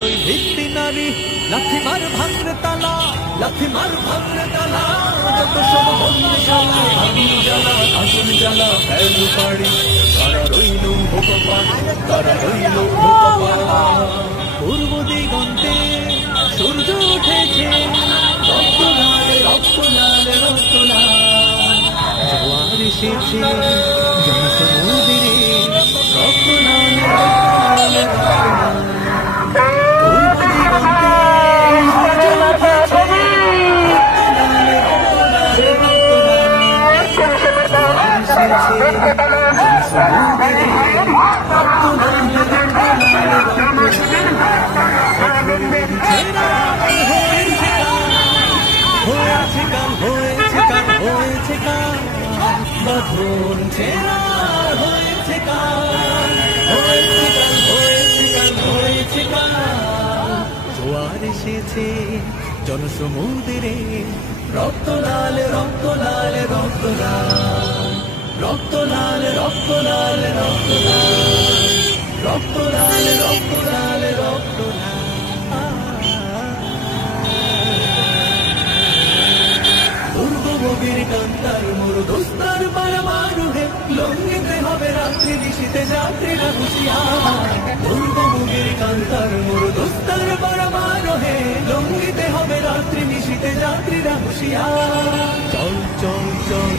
ভিত্তি নারী লাথি মার ভাঙরে তালা, লাথি মার ভাঙরে তালা, যত সব বন্দিশালা, আগুন জ্বালা, আগুন জ্বালা, ফেল পাড়ি, কারা রইল ভোকপাট, কারা রইল ভোকপাট। পূর্ব দিগন্তে সূর্য উঠেছে, রক্ত লাল, রক্ত লাল, রক্ত লাল, জোয়ার এসেছে জনসমুদ্রে, রক্ত লাল, রক্ত লাল, রক্ত লাল। বাঁধন ছেঁড়া হয়েছে কাল, হয়েছে কাল, হয়েছে কাল, হয়েছে কাল, জোয়ার এসেছে জনসমুদ্রে, রক্ত লাল, রক্ত লাল, রক্ত লাল, রক্ত লাল, রক্ত লাল, রক্ত লাল, রক্ত লাল, রক্ত লাল, রক্ত লাল। দুর্গভোগের কান্তার মোর দোস্তার পারমারুহে, লঙ্ঘিতে হবে রাত্রি নিশীতে যাত্রীরা হুঁশিয়ার। দুর্গভোগের কান্তার মোর দোস্তার পারমারুহে, লঙ্ঘিতে হবে রাত্রি নিশীতে যাত্রীরা হুঁশিয়ার। চল চল চল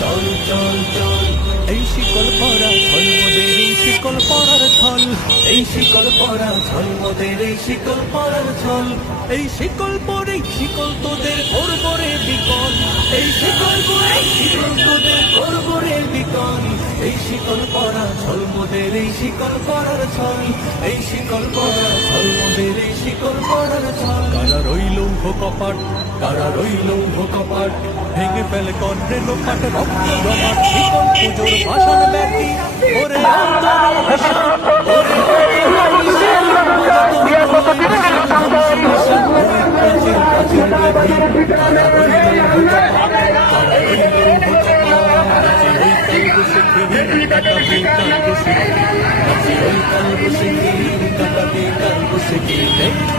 চল চল চল, এই শিকল পরা ছল মোদের, এই শিকল পরার ছল, এই শিকল পরা ছল মোদের, এই শিকল পরার ছল, এই শিকল পরে শিকল তোদের করব রে বিকল, এই শিকল পরে শিকল তোদের করব রে বিকল, এই শিকল পরা ছল মোদের, এই শিকল পরার ছল, এই শিকল পরা ছল মোদের, এই শিকল পরার ছল। কারা রইল কপাট, কারা রইল কপাট, ভেঙে ফেলে কন্ট্রে লোপাট, রক্ত জমাট শিকল পুজোর ভাষণ ব্যাপী, ওরে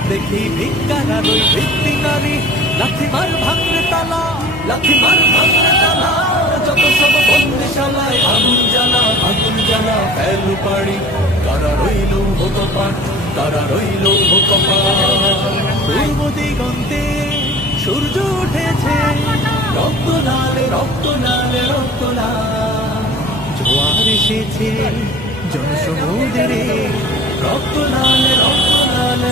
দেখি ভিক্ষারা রই ভিত্তি নারী, লাথি মার ভাঙরে তালা, লাথি মার ভাঙরে তালা, যত সব বন্দিশালায়, আগুন জ্বালা, আগুন জ্বালা, ফেল পাড়ি, কারা রইল ভোকপাট, কারা রইল ভোকপাট। পূর্ব দিগন্তে সূর্য উঠেছে, রক্ত লাল, রক্ত লাল, রক্ত লাল, জোয়ার এসেছে জনসমুদ্রে, রক্ত লাল, রক্ত লাল।